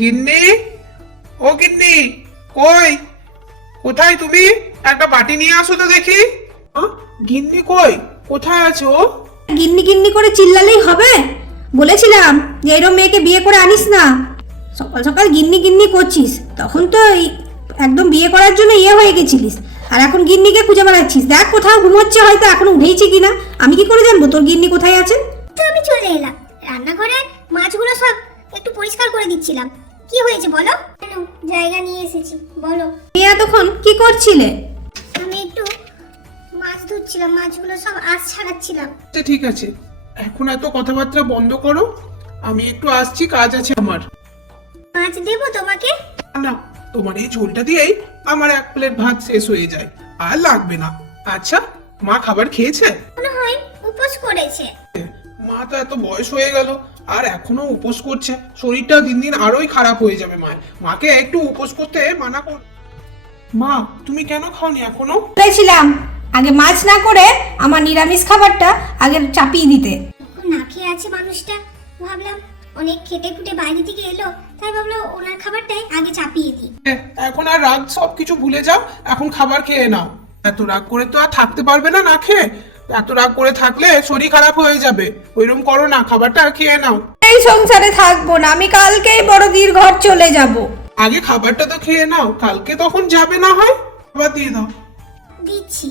গিন্নি, ও গিন্নি, কই? কোথায় তুমি? একটা বাটি নিয়ে আসো তো দেখি। গিন্নি কই? কোথায় আছো? গিন্নি গিন্নি করে চিল্লালেই হবে? বলেছিলাম যে এরম মেয়েকে বিয়ে করে আনিস না। সকাল সকাল গিন্নি গিন্নি করছিস, তখন তো একদম বিয়ে করার জন্য হয়ে গেছিলিস, আর এখন গিন্নিকে খুঁজে বেড়াচ্ছিস। দেখ কোথাও ঘুমোচ্ছে, হয়তো এখন উঠেইছে কিনা। আমি কি করে জানবো তোর গিন্নি কোথায় আছে? তো আমি চলে এলাম রান্নাঘরে, মাছগুলো সব একটু পরিষ্কার করে দিচ্ছিলাম। কি হয়েছে বলো? কেন জায়গা নিয়ে এসেছি বলো। মেয়ে এতক্ষণ কি করছিলে? আমি একটু মাছ ধুচ্ছিলাম, মাছগুলো সব আঁশ ছাড়াচ্ছিলাম। আচ্ছা ঠিক আছে, এখন এত কথাবার্তা বন্ধ করো, আমি একটু আসছি, কাজ আছে আমার। মাছ দেবো তোমাকে? না, তোমার এই ঝোলটা দিয়েই আমার এক প্লেট ভাত শেষ হয়ে যায়, আর লাগবে না। আচ্ছা, মা খাবার খেয়েছে? মনে হয় উপোস করেছে। মা তো এত বয়স হয়ে গেল আর এখনো উপোস করছে, শরীরটা দিন দিন আরোই খারাপ হয়ে যাবে। মাকে একটু উপোস করতে মানা কর। মা, তুমি কেন খাওনি এখনো? বলেছিলাম আগে মাছ না করে আমার নিরামিষ খাবারটা আগে চাপিয়ে দিতে। এখন না খেয়ে আছে মানুষটা, ভাবলাম অনেক খেটে খুটে বাইরে থেকে এলো, তাই ভাবলো ওনার খাবারটাই আগে চাপিয়ে দিই। এখন আর রাগ সবকিছু ভুলে যাও, এখন খাবার খেয়ে নাও। এত রাগ করে তো আর থাকতে পারবে না না খেয়ে। এত রাগ করে থাকলে শরীর খারাপ হয়ে যাবে, ওইরকম করো না, খাবারটা খেয়ে নাও। এই সংসারে থাকবো না আমি, কালকেই বড়দির ঘর চলে যাব। আগে খাবারটা তো খেয়ে নাও, কালকে তখন যাবে না হয়। খাবার দিয়ে দাও। দিচ্ছি।